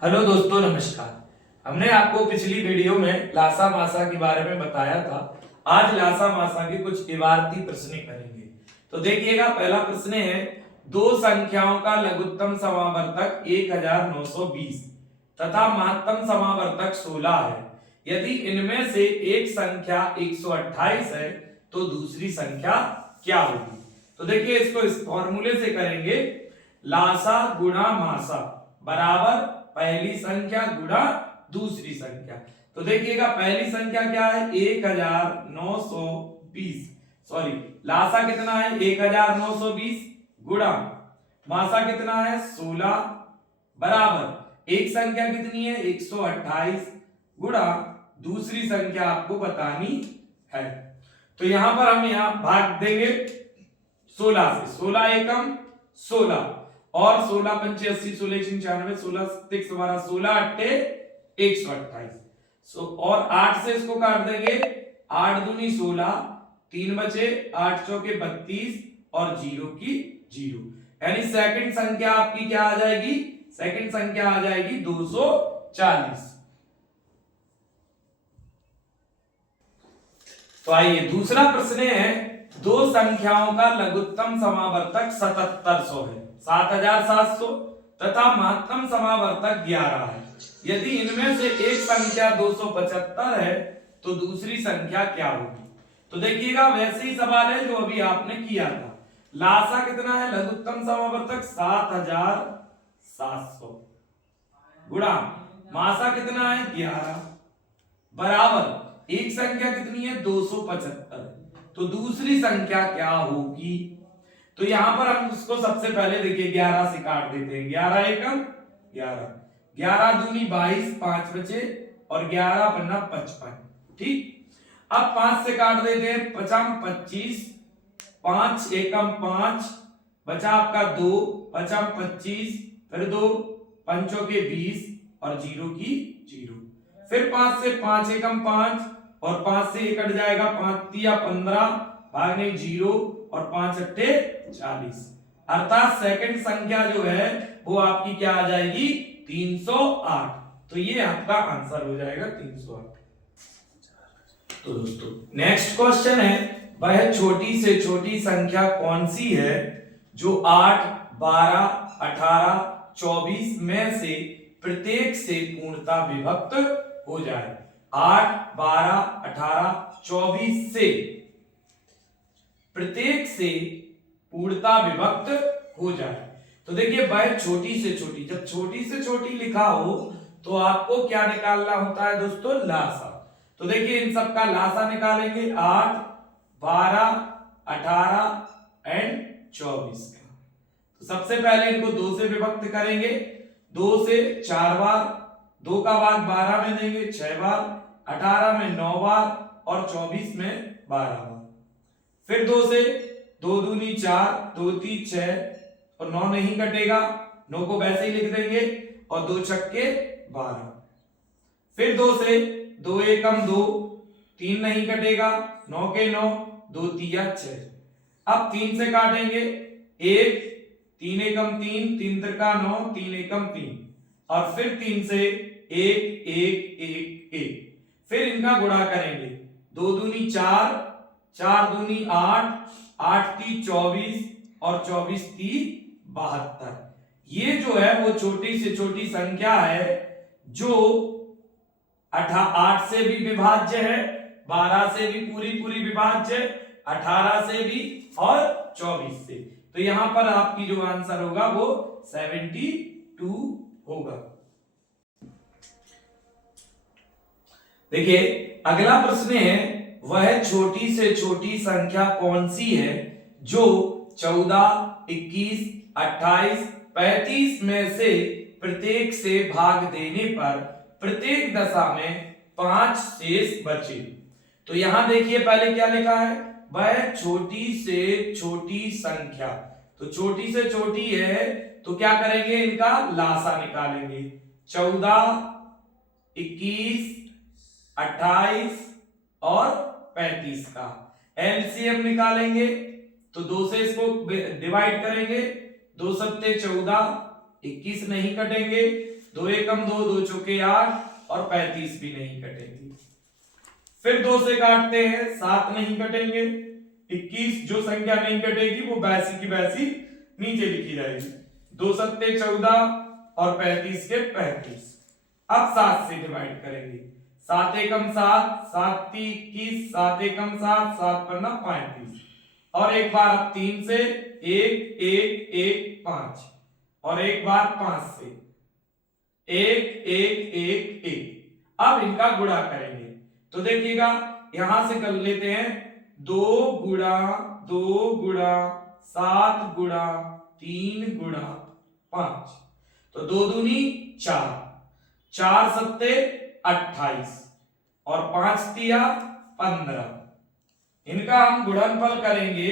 Hello दोस्तों, नमस्कार। हमने आपको पिछली वीडियो में लासा मासा के बारे में बताया था। आज लासा मासा के कुछ इबारती प्रश्न करेंगे। तो देखिएगा, पहला प्रश्न है, दो संख्याओं का लघुत्तम समावर्तक 1920 तथा महत्तम समावर्तक 16 है। यदि इनमें से एक संख्या 128 है तो दूसरी संख्या क्या होगी? तो देखिए, इसको इस फॉर्मूले से करेंगे, लासा गुणा मासा बराबर पहली संख्या गुणा दूसरी संख्या। तो देखिएगा, पहली संख्या क्या है? 1920। सॉरी, लासा कितना है? 1920 गुणा मासा कितना है? 16 बराबर एक संख्या कितनी है? 128 गुणा दूसरी संख्या आपको बतानी है। तो यहां पर हम भाग देंगे 16 से। 16 एकम 16 और 16 पंचे 80, 16 96, 16 6 12, 16 अट्टे 128। और 8 से इसको काट देंगे, 8 दूनी 16, 3 बचे, 8 चौके 32 और 0 की 0। यानी सेकंड संख्या आपकी क्या आ जाएगी? सेकंड संख्या आ जाएगी 240। तो आइए, दूसरा प्रश्न है, दो संख्याओं का लघुत्तम समावर्तक 7700 है, 7700 तथा महत्तम समावर्तक 11 है। यदि इनमें से एक संख्या 275 है तो दूसरी संख्या क्या होगी? तो देखिएगा, वैसे ही सवाल है जो अभी आपने किया था। लासा कितना है? लघुत्तम समावर्तक 7700 गुणा मासा कितना है? 11 बराबर एक संख्या कितनी है? 275। तो दूसरी संख्या क्या होगी? तो यहां पर हम उसको सबसे पहले देखिए 11 से काट देते हैं। 11 एकम 11, 11 दूनी 22, 5 बचे और 11 पन्ना 55। ठीक, अब 5 से काट देते हैं, 55 25, 5 एकम 5 बचा आपका 2, 55 25, फिर 2 पंचों के 20 और 0 की 0। फिर 5 से 5 एकम 5 और 5 से 1 कट जाएगा, 5 तिया 15 भागने 0 और 5 अट्ठे 40। अर्थात सेकंड संख्या जो है वो आपकी क्या आ जाएगी? 308। तो ये आपका आंसर हो जाएगा 308। तो दोस्तों, नेक्स्ट क्वेश्चन है, वह छोटी से छोटी संख्या कौन सी है जो 8, 12, 18, 24 में से प्रत्येक से पूर्णता विभक्त हो जाए? 8, 12, 18, 24 से प्रत्येक से पूर्णता विभक्त हो जाए। तो देखिए, वह छोटी से छोटी, जब छोटी से छोटी लिखा हो तो आपको क्या निकालना होता है दोस्तों? लासा। तो देखिए, इन सब का लासा निकालेंगे, 8, 12, 18 एंड 24 का। तो सबसे पहले इनको 2 से विभक्त करेंगे, 2 से 4 बार, 2 का भाग 12 में देंगे 6 बार, 18 में 9 बार और 24 में 12 बार। फिर 2 से, 2 दूनी 4, 2 ती 6 और 9 नहीं कटेगा, 9 को वैसे ही लिख देंगे और 2 छक्के 12। फिर 2 से, 2 एकम 2, 3 नहीं कटेगा, 9 के 9, 2 तिया 6। अब 3 से काटेंगे, 1, 3 एकम 3, 3 त्रिका 9, 3 एकम 3 और फिर 3 से 1 1 1 1। फिर इनका गुणा करेंगे, 2 दूनी 4, 4 दूनी 8, 8 ती 24 और 24 ती 72। ये जो है वो छोटी से छोटी संख्या है जो 8 से भी विभाज्य है, 12 से भी पूरी विभाज्य, 18 से भी और 24 से। तो यहां पर आपकी जो आंसर होगा वो 72 होगा। देखिए, अगला प्रश्न है, वह छोटी से छोटी संख्या कौन सी है जो 14, 21, 28, 35 में से प्रत्येक से भाग देने पर प्रत्येक दशा में 5 शेष बचे? तो यहां देखिए, पहले क्या लिखा है? वह छोटी से छोटी संख्या। तो छोटी से छोटी है तो क्या करेंगे? इनका लासा निकालेंगे, 14, 21, 28 और 35 का एलसीएम निकालेंगे। तो 2 से इसको डिवाइड करेंगे, 2 सत्ते 14, 21 नहीं कटेंगे, 2 एकम 2, 2 चौके 8 और 35 भी नहीं कटेंगे। फिर 2 से काटते हैं, 7 नहीं कटेंगे। 21 जो संख्या नहीं कटेगी वो वैसी की वैसी नीचे लिखी जाएगी। 2 सत्ते 14 और 35 के 35। अब 7 से डिवाइड करेंगे। 7 एकम 7, 7 ती 21, 7 एकम 7, 7 पन्ना 35 और एक बार 3 से 1 1 1 5 और एक बार 5 से 1 1 1 1। अब इनका गुणा करेंगे तो देखिएगा यहां से कर लेते हैं 2 गुणा 2 गुणा 7 गुणा 3 गुणा 5 तो 2 दूनी 4, 4 सत्ते 28 और 5 तिया 15। इनका हम गुणनफल करेंगे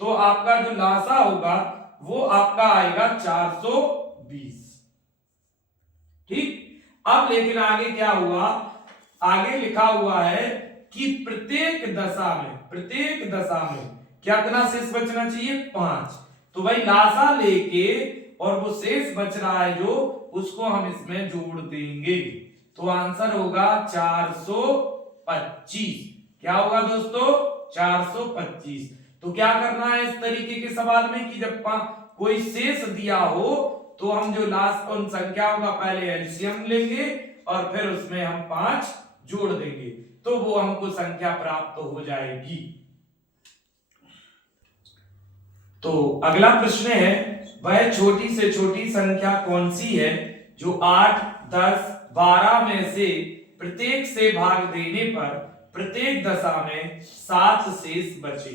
तो आपका जो लासा होगा वो आपका आएगा 420। ठीक। अब लेकिन आगे क्या हुआ, आगे लिखा हुआ है कि प्रत्येक दशा में कितना शेष बचना चाहिए 5। तो भाई लासा लेके और वो शेष बच रहा है जो उसको हम इसमें जोड़ देंगे तो आंसर होगा 425। क्या होगा दोस्तों 425। तो क्या करना है इस तरीके के सवाल में कि जब कोई शेष दिया हो तो हम जो लास्ट उन संख्याओं का पहले एलसीएम लेंगे और फिर उसमें हम 5 जोड़ देंगे तो वो हमको संख्या प्राप्त हो जाएगी। तो अगला प्रश्न है वह छोटी से छोटी संख्या कौन सी है जो 8, 10, 12 में से प्रत्येक से भाग देने पर प्रत्येक दशा में 7 शेष बचे।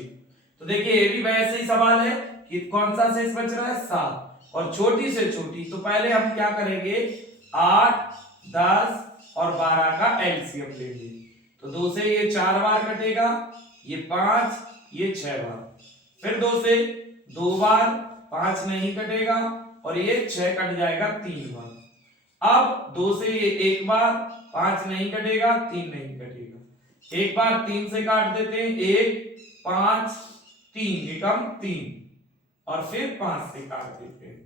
तो देखिए ये भी वैसे ही सवाल है कि कौन सा शेष बच रहा है 7 और छोटी से छोटी। तो पहले हम क्या करेंगे 8, 10 और 12 का एलसीएम लेंगे तो 2 से ये 4 बार कटेगा, ये 5, ये 6 बार। फिर 2 से 2 बार, 5 नहीं कटेगा और ये 6 कट जाएगा 3 बार। अब 2 से ये 1 बार, 5 नहीं कटेगा, 3 नहीं कटेगा। एक बार 3 से काट देते हैं, 1 5 3 एकम 3 और फिर 5 से काट देते हैं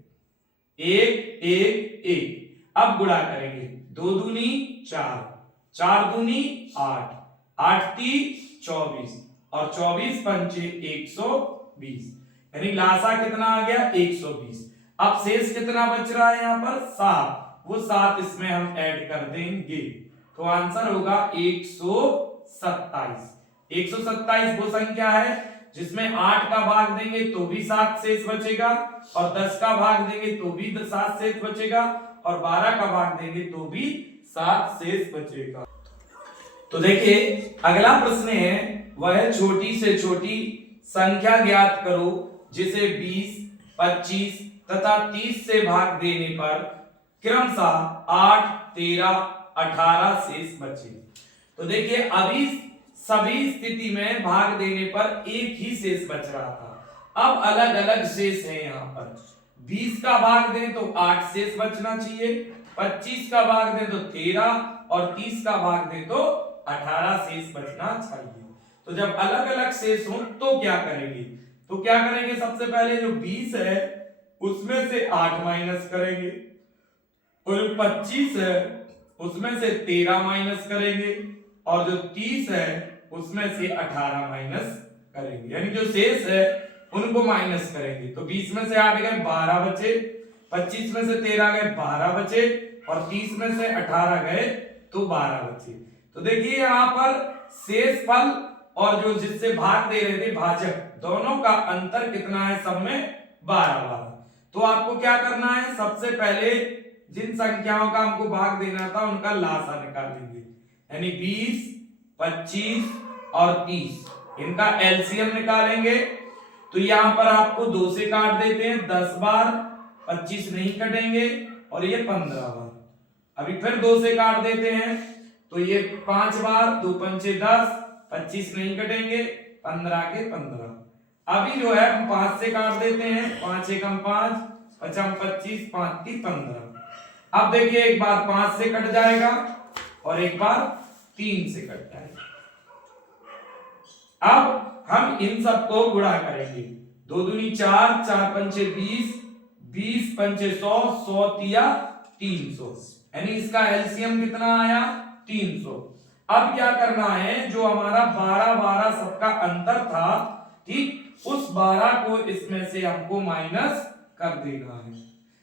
1 1 1। अब गुणा करेंगे 2 दूनी 4, 4 दूनी 8, 8 ती 24 और 24 पंचे 120 यानी लासा कितना आ गया 120। अब शेष कितना बच रहा है यहाँ पर 7, वो 7 इसमें हम ऐड कर देंगे तो आंसर होगा 127। 127 वो संख्या है जिसमें 8 का भाग देंगे तो भी 7 शेष बचेगा और 10 का भाग देंगे तो भी 7 शेष बचेगा और 12 का भाग देंगे तो भी 7 शेष बचेगा। तो देखिए अगला प्रश्न है वह छोटी से छोटी संख्या ज्ञात करो जिसे 20, 25 तथा 30 से भाग देने पर क्रमशः 8, 13, 18 शेष बचे। तो देखिए अभी सभी स्थिति में भाग देने पर एक ही शेष बच रहा था। अब अलग अलग शेष है यहाँ पर। 20 का भाग दें तो 8 शेष बचना चाहिए, 25 का भाग दें तो 13 और 30 का भाग दें तो 18 शेष बचना चाहिए। तो जब अलग अलग शेष हो तो क्या करेंगे, तो क्या करेंगे सबसे पहले जो 20 है उसमें से 8 माइनस करेंगे और जो 25 है उसमें से 13 माइनस करेंगे और जो 30 है उसमें से 18 माइनस करेंगे यानी जो शेष है उनको माइनस करेंगे। तो 20 में से 8 गए 12 बचे, 25 में से 13 गए 12 बचे और 30 में से 18 गए तो 12 बचे। तो देखिए यहाँ पर शेष फल और जो जिससे भाग दे रहे थे भाजक दोनों का अंतर कितना है, सब में 12। तो आपको क्या करना है, सबसे पहले जिन संख्याओं का हमको भाग देना था उनका लासा निकालेंगे यानी 20, 25 और 30 इनका एलसीएम निकालेंगे। तो यहां पर आपको 2 से काट देते हैं 10 बार, 25 नहीं कटेंगे और ये 15 बार। अभी फिर 2 से काट देते हैं तो ये 5 बार, 2 पंचे 10, 25 नहीं कटेंगे, 15 के 15। अभी जो है हम 5 से काट देते हैं, 5 एकम 5, 5 25, 5 3 15। अब देखिए एक बार 5 से कट जाएगा और एक बार 3 से कट जाएगा। अब हम इन सबको गुणा करेंगे, 2 दूनी 4, 4 पंचे 20, 20 पंचे 100, 100 तिया 300 यानी इसका एलसीएम कितना आया 300। अब क्या करना है, जो हमारा 12 सबका अंतर था, ठीक, उस 12 को इसमें से हमको माइनस कर देना है।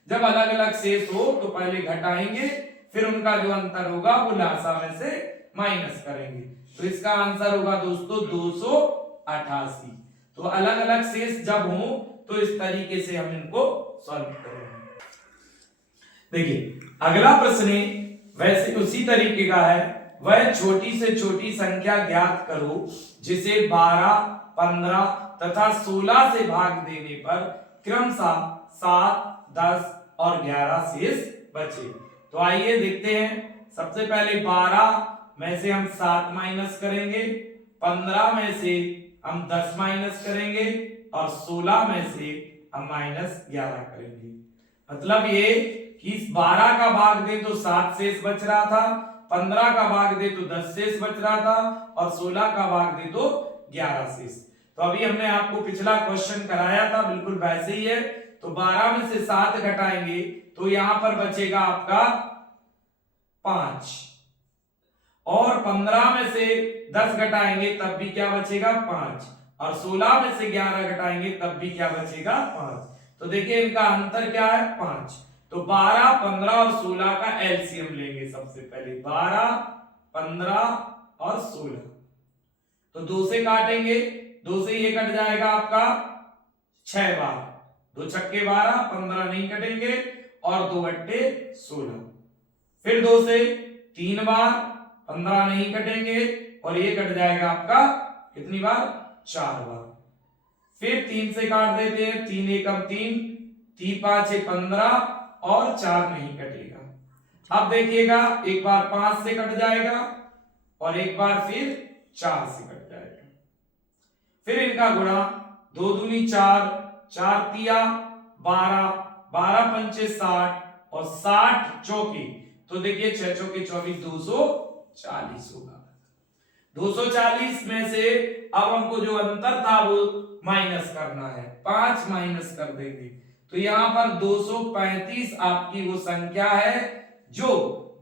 जब अलग अलग शेष हो तो पहले घटाएंगे, फिर उनका जो अंतर होगा वो लासा में से माइनस करेंगे। तो इसका आंसर होगा दोस्तों 288। तो अलग अलग शेष जब हो तो इस तरीके से हम इनको सॉल्व करेंगे। देखिए अगला प्रश्न वैसे उसी तरीके का है। वह छोटी से छोटी संख्या ज्ञात करो जिसे 12, 15 तथा 16 से भाग देने पर क्रमशः 7, 10 और 11 शेष बचे। तो आइए देखते हैं। सबसे पहले 12 में से हम 7 माइनस करेंगे, 15 में से हम 10 माइनस करेंगे और 16 में से हम -11 करेंगे। मतलब ये कि 12 का भाग दे तो 7 शेष बच रहा था, 15 का भाग दे तो 10 शेष बच रहा था और 16 का भाग दे तो 11 शेष। तो अभी हमने आपको पिछला क्वेश्चन कराया था, बिल्कुल वैसे ही है। तो 12 में से 7 घटाएंगे तो यहां पर बचेगा आपका 5 और 15 में से 10 घटाएंगे तब भी क्या बचेगा 5 और 16 में से 11 घटाएंगे तब भी क्या बचेगा 5। तो देखिए इनका अंतर क्या है 5। तो 12, 15 और 16 का एलसीएम लेंगे। सबसे पहले 12, 15 और 16। तो 2 से काटेंगे, 2 से ये कट जाएगा आपका 6 बार, 2 छक्के 12, 15 नहीं कटेंगे और 2 अट्टे 16। फिर 2 से 3 बार, 15 नहीं कटेंगे और ये कट जाएगा आपका कितनी बार 4 बार। फिर 3 से काट देते हैं, 3 एकम 3, 3 5 15 और 4 नहीं कटेगा। अब देखिएगा एक बार 5 से कट जाएगा और एक बार फिर 4 से कट जाएगा। फिर इनका गुणा 2 दूनी 4, 4 तिया 12, 12 पंचे 60 और 60 चौके। तो देखिए 6 चौके 24, 240 होगा। 240 में से अब हमको जो अंतर था वो माइनस करना है, 5 माइनस कर देंगे। तो यहां पर 235 आपकी वो संख्या है जो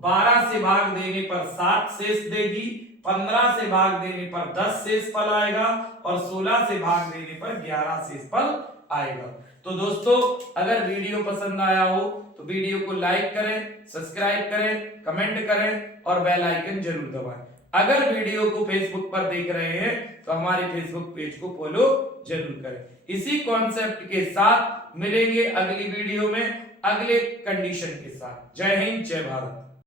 12 से भाग देने पर 7 शेष देगी, 15 से भाग देने पर 10 शेष फल आएगा और 16 से भाग देने पर 11 शेष फल आएगा। तो दोस्तों अगर वीडियो पसंद आया हो तो वीडियो को लाइक करें, सब्सक्राइब करें, कमेंट करें और बेल आइकन जरूर दबाएं। अगर वीडियो को फेसबुक पर देख रहे हैं तो हमारे फेसबुक पेज को फॉलो जरूर करें। इसी कॉन्सेप्ट के साथ मिलेंगे अगली वीडियो में अगले कंडीशन के साथ। जय हिंद, जय भारत।